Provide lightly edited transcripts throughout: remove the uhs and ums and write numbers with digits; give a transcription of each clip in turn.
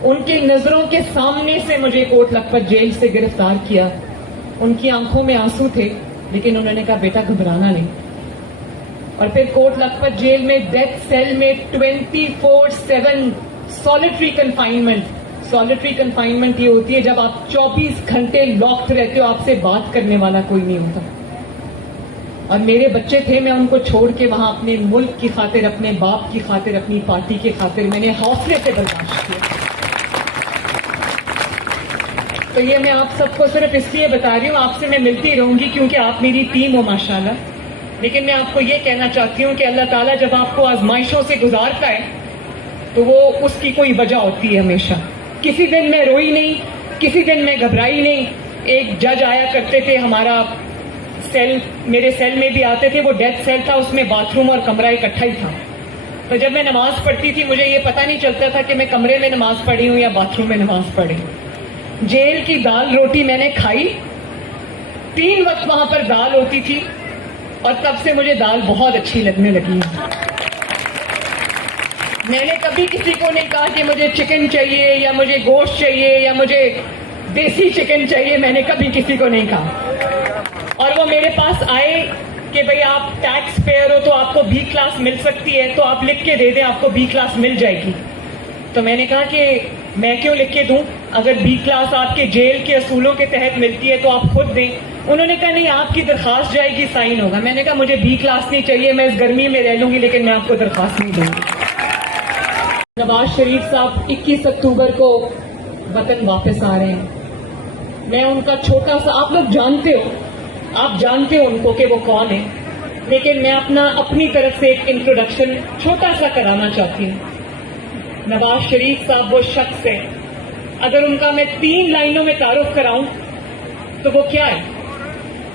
ان کی نظروں کے سامنے سے مجھے کوٹ لکھپت جیل سے گرفتار کیا. ان کی آنکھوں میں آنسو تھے لیکن انہوں نے کہا بیٹا گھبرانا نہیں. اور پھر کوٹ لکھپت جیل میں ڈیتھ سیل میں 24/7 سالٹری کنفائنمنٹ. سالٹری کنفائنمنٹ یہ ہوتی ہے جب آپ 24 گھنٹے لاکڈ رہتے ہو, آپ سے بات کرنے والا کوئی نہیں ہوتا. اور میرے بچے تھے, میں ان کو چھوڑ کے وہاں اپنے ملک کی خاطر, اپنے باپ کی خاطر, اپنی پارٹی کی خاطر میں نے حوصلے سے برداشت کیا. تو یہ میں آپ سب کو صرف اس لیے بتا رہی ہوں, آپ سے میں ملتی رہوں گی کیونکہ آپ میری ٹیم ہو ماشاءاللہ. لیکن میں آپ کو یہ کہنا چاہتی ہوں کہ اللہ تعالیٰ جب آپ کو آزمائشوں سے گزارتا ہے تو وہ اس کی کوئی وجہ ہوتی ہے ہمیشہ. کسی دن میں روئی نہیں, کسی دن میں گھبرائی نہیں. ایک جج آیا کرتے تھے ہمارا سیل, میرے سیل میں بھی آتے تھے, وہ ڈیتھ سیل تھا, اس میں باتھ روم اور کمرہ اکٹھا ہی تھا. تو جب میں نماز پڑھتی تھی مجھے یہ پتہ نہیں چلتا تھا کہ میں کمرے میں نماز پڑھی ہوں یا باتھ روم میں نماز پڑھی ہوں. جیل کی دال روٹی میں نے کھائی, 3 وقت وہاں پر دال ہوتی تھی اور تب سے مجھے دال بہت اچھی لگنے لگی. میں نے کبھی کسی کو نہیں کہا کہ مجھے چکن چاہیے یا مجھے گوشت چاہیے یا مجھے دیسی چکن چاہیے, میں نے کبھی کسی کو نہیں کہا. اور وہ میرے پاس آئے کہ بھئی آپ ٹیکس پیئر ہو تو آپ کو بی کلاس مل سکتی ہے, تو آپ لکھ کے دے دیں, آپ کو بی کلاس مل جائے گی. تو میں نے کہا کہ میں کیوں لکھ کے دوں, اگر بی کلاس آپ کے جیل کے اصولوں کے تحت ملتی ہے تو آپ خود دیں. انہوں نے کہا نہیں آپ کی درخواست جائے گی, سائن ہوگا. میں نے کہا مجھے بی کلاس نہیں چاہیے, میں اس گرمی میں رہ لوں گی لیکن میں آپ کو درخواست نہیں دوں گی. نواز شریف صاحب 21 اکتوبر کو وطن واپس آ رہے ہیں. میں ان کا چھوٹا سا, آپ لوگ جانتے ہو, آپ جانتے ہو ان کو کہ وہ کون ہے, لیکن میں اپنی طرف سے ایک انٹروڈکشن چھوٹا سا کرانا چاہتی ہوں. نواز شریف صاحب وہ شخص ہے, اگر ان کا میں 3 لائنوں میں تعارف کراؤں تو وہ کیا ہے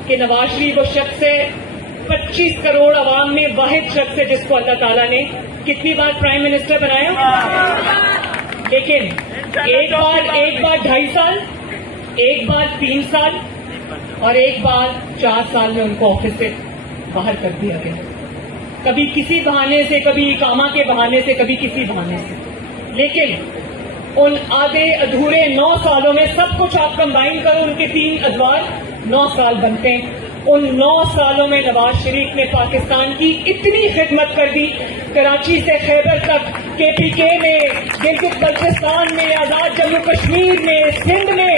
کہ نواز شریف وہ شخص ہے 25 کروڑ عوام میں واحد شخص ہے جس کو اللہ تعالیٰ نے کتنی بار پرائم منسٹر بنایا, لیکن ایک بار 2.5 سال, ایک بار 3 سال اور ایک بار 4 سال میں ان کو آفس سے باہر کر دیا گیا. کبھی کسی بہانے سے, کبھی اقامہ کے بہانے سے, کبھی کسی بہانے سے. لیکن ان آدھے ادھورے 9 سالوں میں سب کچھ آپ کمبائن کرو, ان کے 3 ادوار 9 سال بنتے ہیں. ان 9 سالوں میں نواز شریف نے پاکستان کی اتنی خدمت کر دی, کراچی سے خیبر تک, KPK میں, گلگت بلتستان میں, آزاد جموں کشمیر میں, سندھ میں,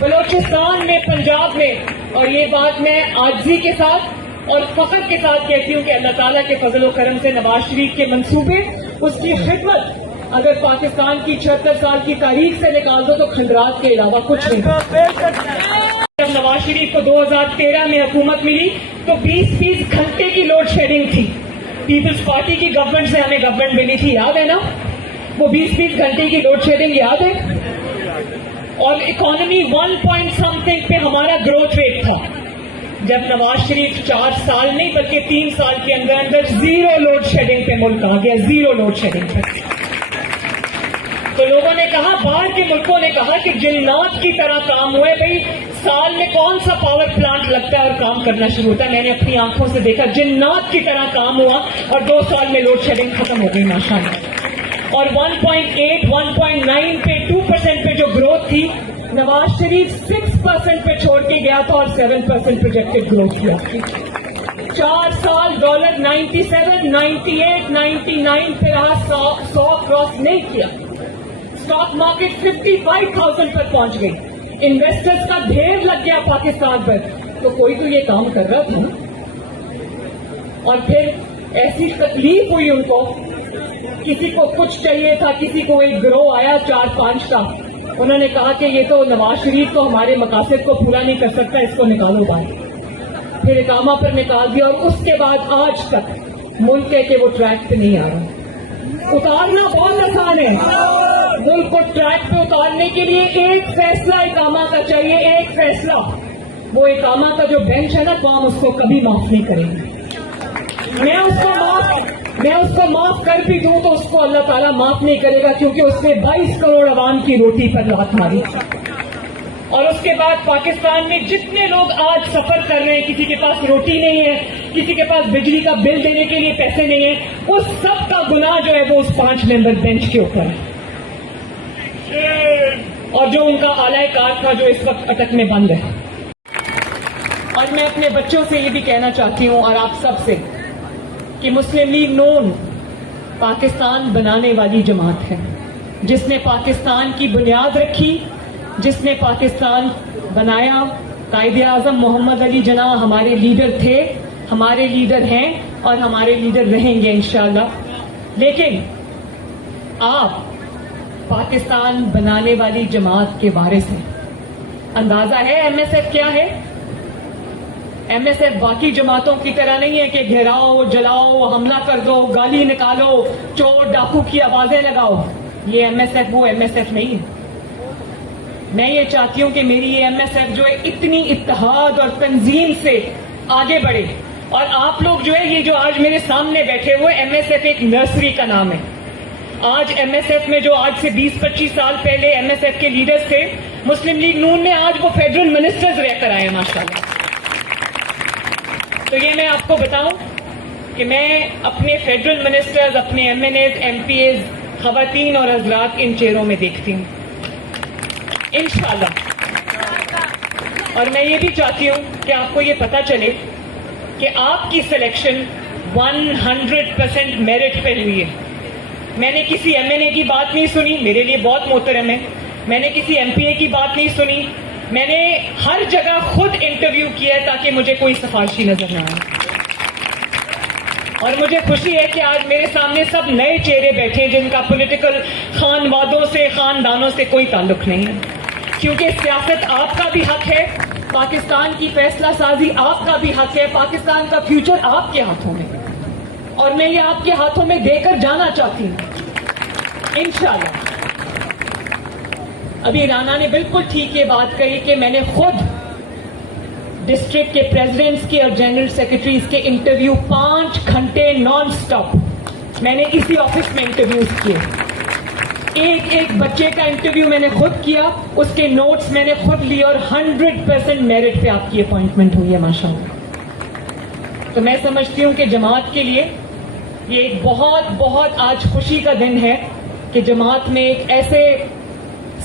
بلوچستان میں, پنجاب میں. اور یہ بات میں عاجزی کے ساتھ اور فخر کے ساتھ کہتی ہوں کہ اللہ تعالیٰ کے فضل و کرم سے نواز شریف کے منصوبے, اس کی خدمت اگر پاکستان کی 76 سال کی تاریخ سے نکال دو تو کھنڈرات کے علاوہ کچھ نہیں. جب نواز شریف کو 2013 میں حکومت ملی تو 20 گھنٹے کی لوڈ شیڈنگ تھی. پیپلز پارٹی کی گورنمنٹ سے ہمیں گورنمنٹ ملی تھی, یاد ہے نا, وہ 20 گھنٹے کی لوڈ شیڈنگ یاد ہے. اور اکانومی 1 پوائنٹ سمتھنگ پہ ہمارا گروتھ ریٹ تھا. جب نواز شریف 4 سال نہیں بلکہ 3 سال کے اندر 0 لوڈ شیڈنگ پہ ملک آ گیا, 0 لوڈ شیڈنگ پہ. تو لوگوں نے کہا, باہر کے ملکوں نے کہا کہ جنات کی طرح کام ہوئے. بھئی سال میں کون سا پاور پلانٹ لگتا ہے اور کام کرنا شروع ہوتا ہے؟ میں نے اپنی آنکھوں سے دیکھا, جنات کی طرح کام ہوا اور 2 سال میں لوڈ شیڈنگ ختم ہو گئی ماشاءاللہ. اور 1.8, 1.9 پہ 2% پہ جو گروتھ تھی, نواز شریف 6% پہ چھوڑ کے گیا تھا اور 7% پروجیکٹڈ گروتھ کیا. 4 سال ڈالر 97, 98, 99 پہ رہا, 100 کراس نہیں کیا. اسٹاک مارکیٹ 55,000 پر پہنچ گئی. انویسٹرز کا ڈھیر لگ گیا پاکستان پر. تو کوئی تو یہ کام کر رہا تھا نا. اور پھر ایسی تکلیف ہوئی ان کو, کسی کو کچھ چاہیے تھا, کسی کو ایک گروہ آیا 4-5 کا, انہوں نے کہا کہ یہ تو نواز شریف تو ہمارے مقاصد کو پورا نہیں کر سکتا, اس کو نکالو باہر. پھر اقامہ پر نکال دیا اور اس کے بعد آج تک ملک ہے کہ وہ ٹریک پہ نہیں آ رہا. اتارنا بہت آسان ہے, ملک کو ٹریک پہ اتارنے کے لیے ایک فیصلہ اقامہ کا چاہیے, ایک فیصلہ. وہ اقامہ کا جو بینچ ہے نا, قوم اس کو کبھی معاف نہیں کرے گی. میں اس کو معاف کر بھی دوں تو اس کو اللہ تعالیٰ معاف نہیں کرے گا, کیونکہ اس نے 22 کروڑ عوام کی روٹی پر لات ماری. اور اس کے بعد پاکستان میں جتنے لوگ آج سفر کر رہے ہیں, کسی کے پاس روٹی نہیں ہے, کسی کے پاس بجلی کا بل دینے کے لیے پیسے نہیں ہیں, اس سب کا گناہ جو ہے وہ اس 5 ممبر بینچ کے اوپر ہے. اور جو ان کا اعلی کار تھا جو اس وقت اٹک میں بند ہے. اور میں اپنے بچوں سے یہ بھی کہنا چاہتی ہوں اور آپ سب سے کہ مسلم لیگ نون پاکستان بنانے والی جماعت ہے، جس نے پاکستان کی بنیاد رکھی، جس نے پاکستان بنایا. قائد اعظم محمد علی جناح ہمارے لیڈر تھے، ہمارے لیڈر ہیں اور ہمارے لیڈر رہیں گے انشاءاللہ. لیکن آپ پاکستان بنانے والی جماعت کے وارث ہیں. اندازہ ہے ایم ایس ایف کیا ہے؟ ایم ایس ایف باقی جماعتوں کی طرح نہیں ہے کہ گھیراؤ، جلاؤ، حملہ کر دو، گالی نکالو، چور ڈاکو کی آوازیں لگاؤ. یہ ایم ایس ایف وہ ایم ایس ایف نہیں ہے. میں یہ چاہتی ہوں کہ میری یہ ایم ایس ایف جو ہے اتنی اتحاد اور تنظیم سے آگے بڑھے. اور آپ لوگ جو ہے یہ جو آج میرے سامنے بیٹھے ہوئے ایم ایس ایف ایک نرسری کا نام ہے. آج ایم ایس ایف میں جو آج سے 20-25 سال پہلے ایم ایس ایف کے لیڈرز تھے مسلم لیگ نون میں، آج وہ فیڈرل منسٹرز رہ کر آئے ہیں ماشاءاللہ. تو یہ میں آپ کو بتاؤں کہ میں اپنے فیڈرل منسٹرز، اپنے M N As, M P As, خواتین اور حضرات ان چہروں میں دیکھتی ہوں انشاءاللہ. اور میں یہ بھی چاہتی ہوں کہ آپ کو یہ پتا چلے کہ آپ کی سلیکشن 100% میرٹ پہ ہوئی ہے. میں نے کسی ایم این اے کی بات نہیں سنی، میرے لیے بہت محترم ہے. میں نے کسی ایم پی اے کی بات نہیں سنی. میں نے ہر جگہ خود انٹرویو کیا ہے تاکہ مجھے کوئی سفارشی نظر نہ آئے. اور مجھے خوشی ہے کہ آج میرے سامنے سب نئے چہرے بیٹھے جن کا پولیٹیکل خانوادوں سے، خاندانوں سے کوئی تعلق نہیں ہے. کیونکہ سیاست آپ کا بھی حق ہے، پاکستان کی فیصلہ سازی آپ کا بھی حق ہے، پاکستان کا فیوچر آپ کے ہاتھوں میں، اور میں یہ آپ کے ہاتھوں میں دے کر جانا چاہتی ہوں انشاءاللہ. ابھی رانا نے بالکل ٹھیک یہ بات کہی کہ میں نے خود ڈسٹرکٹ کے پریزیڈنٹس کے اور جنرل سیکرٹریز کے انٹرویو 5 گھنٹے نان سٹاپ میں نے اسی آفس میں انٹرویوز کیے. ایک بچے کا انٹرویو میں نے خود کیا، اس کے نوٹس میں نے خود لیے، اور 100% میرٹ پہ آپ کی اپوائنٹمنٹ ہوئی ہے ماشاءاللہ. تو میں سمجھتی ہوں کہ جماعت کے لیے یہ ایک بہت بہت آج خوشی کا دن ہے کہ جماعت میں ایک ایسے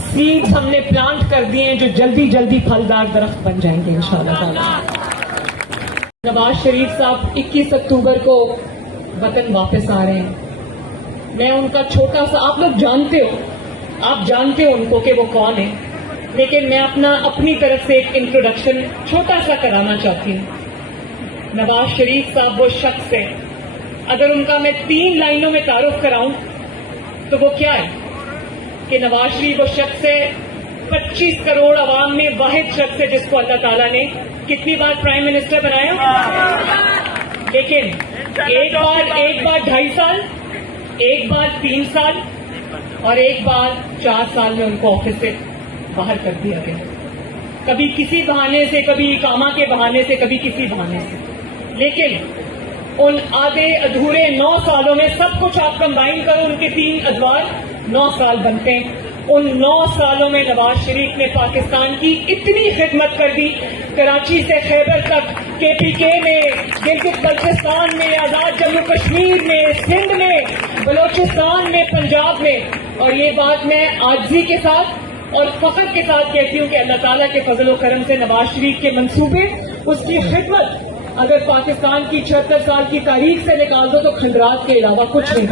سیڈز ہم نے پلانٹ کر دیے ہیں جو جلدی جلدی پھلدار درخت بن جائیں گے انشاءاللہ تعالی. نواز شریف صاحب 21 اکتوبر کو وطن واپس آ رہے ہیں. میں ان کا چھوٹا سا، آپ لوگ جانتے ہو، آپ جانتے ہو ان کو کہ وہ کون ہے، لیکن میں اپنی طرف سے ایک انٹروڈکشن چھوٹا سا کرانا چاہتی ہوں. نواز شریف صاحب وہ شخص ہے، اگر ان کا میں 3 لائنوں میں تعارف کراؤں تو وہ کیا ہے کہ نواز شریف وہ شخص ہے 25 کروڑ عوام میں واحد شخص ہے جس کو اللہ تعالیٰ نے کتنی بار پرائم منسٹر بنایا، لیکن ایک بار 2.5 سال، ایک بار 3 سال اور ایک بار 4 سال میں ان کو آفس سے باہر کر دیا گیا. کبھی کسی بہانے سے، کبھی اقامہ کے بہانے سے، کبھی کسی بہانے سے. لیکن ان آدھے ادھورے 9 سالوں میں سب کچھ آپ کمبائن کرو، ان کے 3 ادوار 9 سال بنتے ہیں. ان 9 سالوں میں نواز شریف نے پاکستان کی اتنی خدمت کر دی، کراچی سے خیبر تک، کے پی کے میں، گلگت بلتستان میں، آزاد جموں کشمیر میں، سندھ میں، بلوچستان میں، پنجاب میں. اور یہ بات میں عاجزی کے ساتھ اور فخر کے ساتھ کہتی ہوں کہ اللہ تعالیٰ کے فضل و کرم سے نواز شریف کے منصوبے، اس کی خدمت اگر پاکستان کی 76 سال کی تاریخ سے نکال دو تو کھنڈرات کے علاوہ کچھ نہیں.